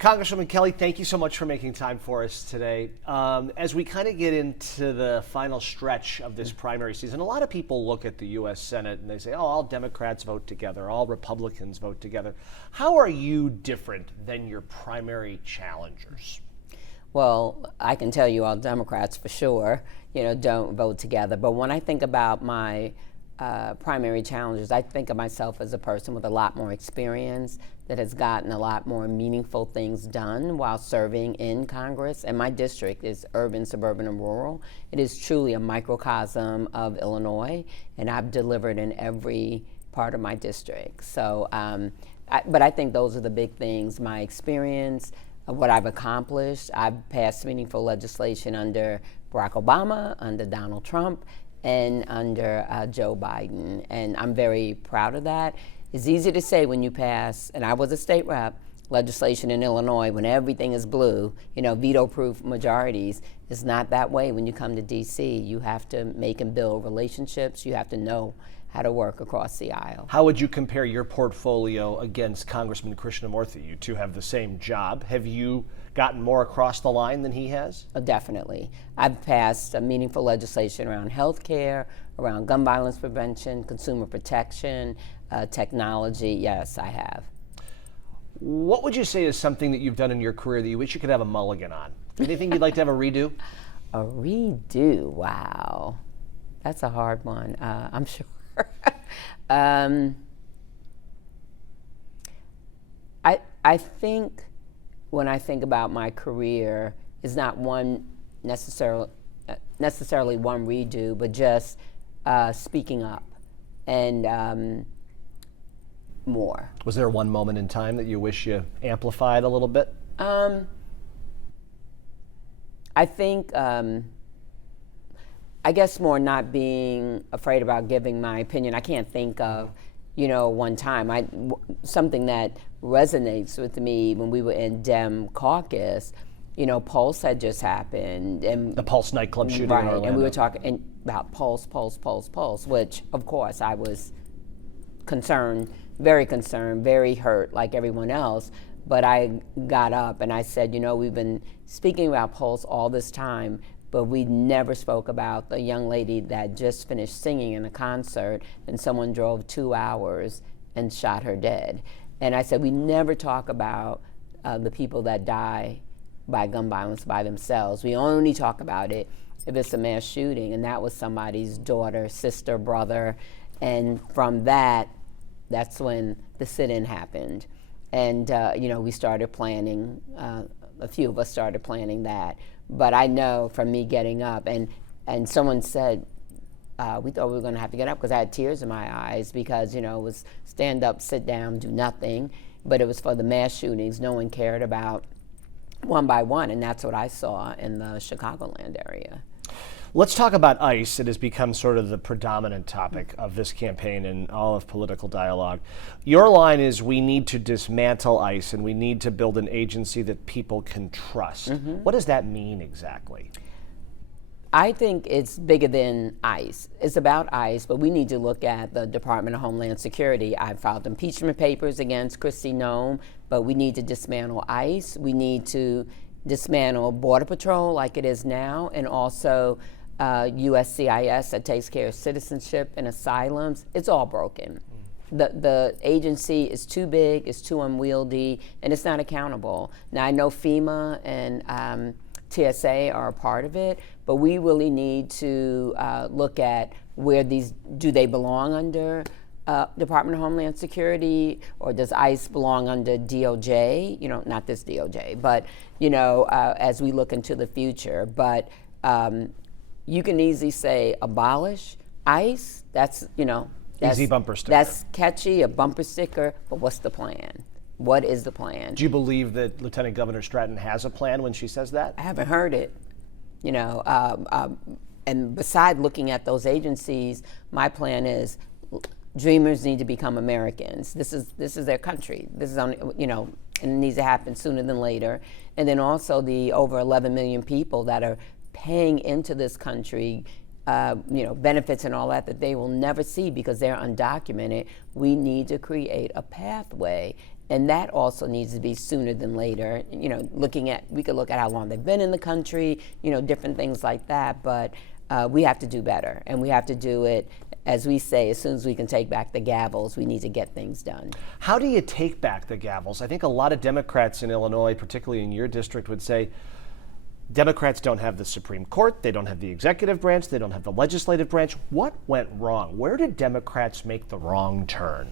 Congresswoman Kelly, thank you so much for making time for us today. As we kind of get into the final stretch of this primary season, a lot of people look at the U.S. Senate and they say, oh, all Democrats vote together, all Republicans vote together. How are you different than your primary challengers? Well, I can tell you all Democrats for sure, don't vote together. But when I think about my primary challenges, I think of myself as a person with a lot more experience that has gotten a lot more meaningful things done while serving in Congress. And my district is urban, suburban, and rural. It is truly a microcosm of Illinois, and I've delivered in every part of my district. So, but I think those are the big things, my experience, what I've accomplished. I've passed meaningful legislation under Barack Obama, under Donald Trump, and under Joe Biden, and I'm very proud of that. It's easy to say when you pass, and I was a state rep, legislation in Illinois when everything is blue, veto-proof majorities. It's not that way when you come to D.C. You have to make and build relationships. You have to know how to work across the aisle. How would you compare your portfolio against Congressman Krishnamurthy? You two have the same job. Have you gotten more across the line than he has? Definitely. I've passed meaningful legislation around health care, around gun violence prevention, consumer protection, technology. Yes, I have. What would you say is something that you've done in your career that you wish you could have a mulligan on? Anything you'd like to have a redo? A redo? Wow. That's a hard one, I'm sure. I think when I think about my career, it's not one necessarily one redo, but just speaking up and more. Was there one moment in time that you wish you amplified a little bit? I think I guess more not being afraid about giving my opinion. I can't think of, one time. Something that resonates with me when we were in Dem caucus, Pulse had just happened. And the Pulse nightclub shooting right, in Orlando. And we were talking about Pulse, which, of course, I was concerned, very hurt like everyone else. But I got up and I said, we've been speaking about Pulse all this time, but we never spoke about the young lady that just finished singing in a concert and someone drove 2 hours and shot her dead. And I said, we never talk about the people that die by gun violence by themselves. We only talk about it if it's a mass shooting, and that was somebody's daughter, sister, brother. And from that's when the sit-in happened. And we started planning, a few of us started planning that. But I know from me getting up, and someone said, we thought we were going to have to get up because I had tears in my eyes because, it was stand up, sit down, do nothing. But it was for the mass shootings. No one cared about one by one, and that's what I saw in the Chicagoland area. Let's talk about ICE. It has become sort of the predominant topic of this campaign and all of political dialogue. Your line is, we need to dismantle ICE and we need to build an agency that people can trust. Mm-hmm. What does that mean exactly? I think it's bigger than ICE. It's about ICE, but we need to look at the Department of Homeland Security. I've filed impeachment papers against Kristi Noem, but we need to dismantle ICE. We need to dismantle Border Patrol like it is now, and also USCIS that takes care of citizenship and asylums. It's all broken. The agency is too big, it's too unwieldy, and it's not accountable. Now, I know FEMA and TSA are a part of it, but we really need to look at where do they belong under Department of Homeland Security, or does ICE belong under DOJ? Not this DOJ, but, as we look into the future. But you can easily say abolish ICE. That's easy bumper sticker. That's catchy, a bumper sticker. But what's the plan? What is the plan? Do you believe that Lieutenant Governor Stratton has a plan when she says that? I haven't heard it. And beside looking at those agencies, my plan is Dreamers need to become Americans. This is their country. This is on, and it needs to happen sooner than later. And then also the over 11 million people that are paying into this country, benefits and all that they will never see because they're undocumented. We need to create a pathway And that also needs to be sooner than later. You know, we could look at how long they've been in the country, you know, different things like that. But we have to do better, and we have to do it, as we say, as soon as we can take back the gavels, we need to get things done. How do you take back the gavels? I think a lot of Democrats in Illinois, particularly in your district, would say Democrats don't have the Supreme Court, they don't have the executive branch, they don't have the legislative branch. What went wrong? Where did Democrats make the wrong turn?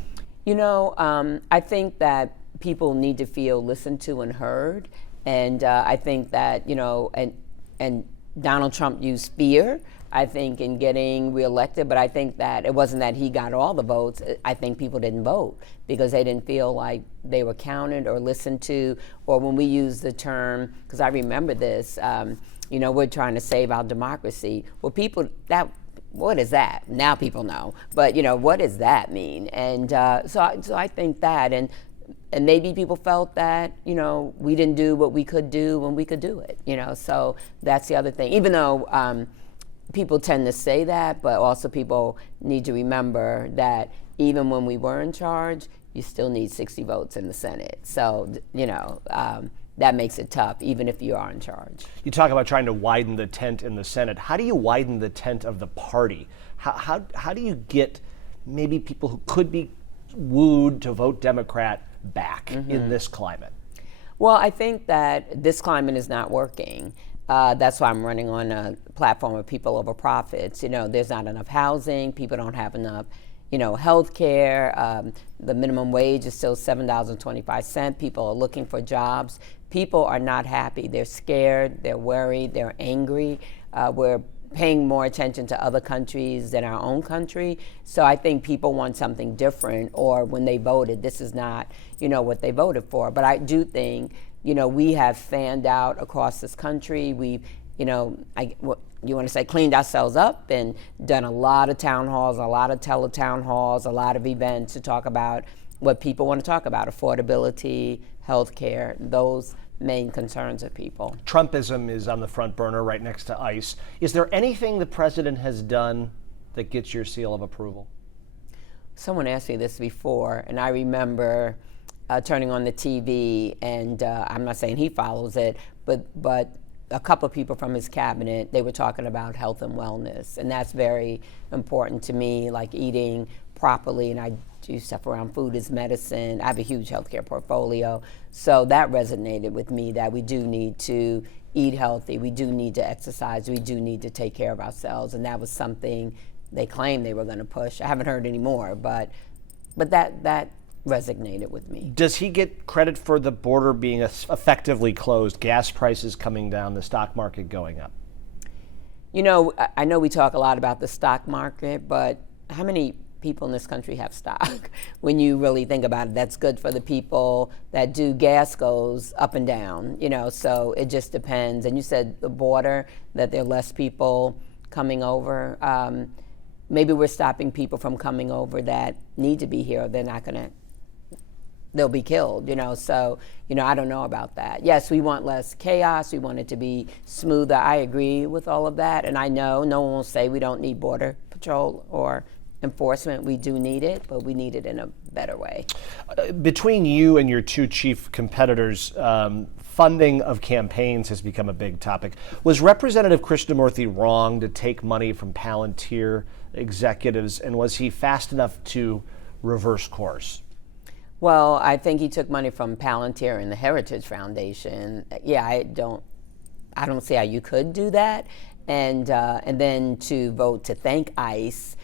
You know, I think that people need to feel listened to and heard, and I think that, you know, and Donald Trump used fear, I think, in getting reelected, but I think that it wasn't that he got all the votes. I think people didn't vote because they didn't feel like they were counted or listened to, or when we use the term, because I remember this, you know, we're trying to save our democracy. Well, what is that? Now people know, but you know, what does that mean? And so I think that, and maybe people felt that, you know, we didn't do what we could do when we could do it, you know, so that's the other thing. Even though people tend to say that, but also people need to remember that even when we were in charge, you still need 60 votes in the Senate. So, you know, that makes it tough, even if you are in charge. You talk about trying to widen the tent in the Senate. How do you widen the tent of the party? How do you get maybe people who could be wooed to vote Democrat back in this climate? Well, I think that this climate is not working. That's why I'm running on a platform of People Over Profits. You know, there's not enough housing. People don't have enough, you know, health care. The minimum wage is still $7.25. People are looking for jobs. People are not happy. They're scared. They're worried. They're angry. We're paying more attention to other countries than our own country. So I think people want something different, or when they voted, this is not, you know, what they voted for. But I do think, you know, we have fanned out across this country. We've, you know, you want to say cleaned ourselves up and done a lot of town halls, a lot of teletown halls, a lot of events to talk about what people want to talk about: affordability, health care, those main concerns of people. Trumpism is on the front burner right next to ICE. Is there anything the president has done that gets your seal of approval? Someone asked me this before, and I remember turning on the TV, and I'm not saying he follows it, but a couple of people from his cabinet, they were talking about health and wellness, and that's very important to me, like eating properly, and I do stuff around food as medicine. I have a huge healthcare portfolio, so that resonated with me, that we do need to eat healthy, we do need to exercise, we do need to take care of ourselves, and that was something they claimed they were going to push. I haven't heard any more, but that resonated with me. Does he get credit for the border being effectively closed, gas prices coming down, the stock market going up? You know, I know we talk a lot about the stock market, but how many people in this country have stock? When you really think about it, that's good for the people that do. Gas goes up and down, you know, so it just depends. And you said the border, that there are less people coming over. Maybe we're stopping people from coming over that need to be here. They're not gonna, they'll be killed, you know, so, you know, I don't know about that. Yes, we want less chaos, we want it to be smoother. I agree with all of that, and I know no one will say we don't need border patrol or enforcement. We do need it, but we need it in a better way. Between you and your two chief competitors, funding of campaigns has become a big topic. Was Representative Krishnamurthy wrong to take money from Palantir executives, and was he fast enough to reverse course? Well, I think he took money from Palantir and the Heritage Foundation. Yeah, I don't see how you could do that, and then to vote to thank ICE.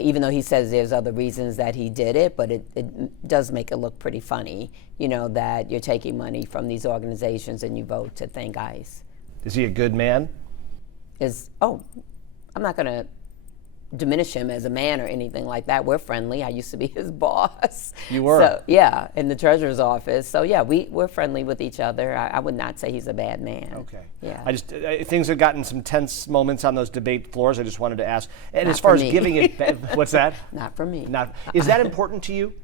Even though he says there's other reasons that he did it, but it does make it look pretty funny, you know, that you're taking money from these organizations and you vote to thank ICE. Is he a good man? I'm not going to diminish him as a man or anything like that. We're friendly. I used to be his boss. You were? So, yeah, in the treasurer's office. So, yeah, we're friendly with each other. I would not say he's a bad man. Okay. Yeah. Things have gotten some tense moments on those debate floors. I just wanted to ask. And Not as far for as me. giving it, what's that? Not for me. Is that important to you,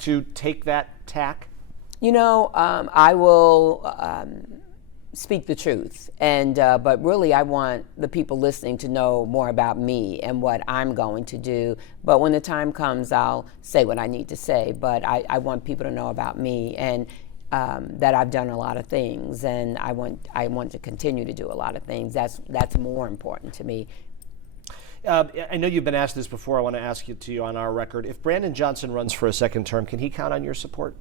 to take that tack? You know, I will speak the truth. And but really, I want the people listening to know more about me and what I'm going to do. But when the time comes, I'll say what I need to say. But I want people to know about me and that I've done a lot of things, and I want to continue to do a lot of things. That's more important to me. I know you've been asked this before. I want to ask it to you on our record. If Brandon Johnson runs for a second term, can he count on your support?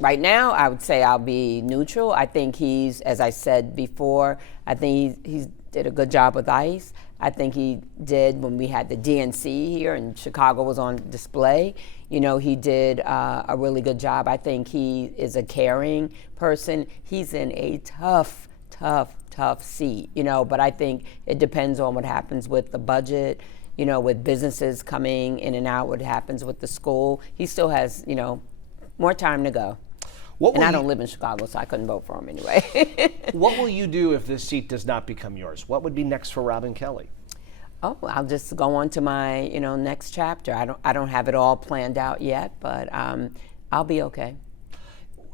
Right now, I would say I'll be neutral. I think he's, as I said before, I think he did a good job with ICE. I think he did when we had the DNC here and Chicago was on display. You know, he did a really good job. I think he is a caring person. He's in a tough seat, you know, but I think it depends on what happens with the budget, you know, with businesses coming in and out, what happens with the school. He still has, you know, more time to go. And I don't live in Chicago, so I couldn't vote for him anyway. What will you do if this seat does not become yours? What would be next for Robin Kelly? Oh, I'll just go on to my, you know, next chapter. I don't have it all planned out yet, but I'll be okay.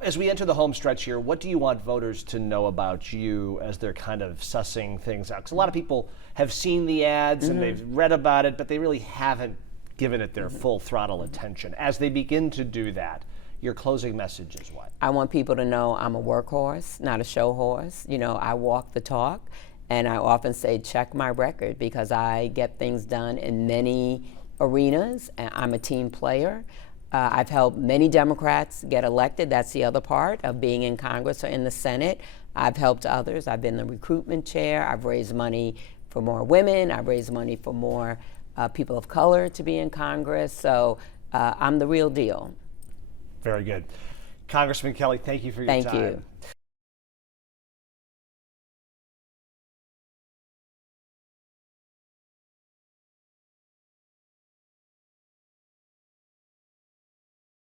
As we enter the home stretch here, what do you want voters to know about you as they're kind of sussing things out? Because a lot of people have seen the ads and they've read about it, but they really haven't given it their full throttle attention. As they begin to do that, your closing message is what? I want people to know I'm a workhorse, not a show horse. You know, I walk the talk, and I often say, check my record, because I get things done in many arenas, and I'm a team player. I've helped many Democrats get elected. That's the other part of being in Congress or in the Senate. I've helped others. I've been the recruitment chair. I've raised money for more women. I've raised money for more people of color to be in Congress. So I'm the real deal. Very good. Congressman Kelly, thank you for your time. Thank you.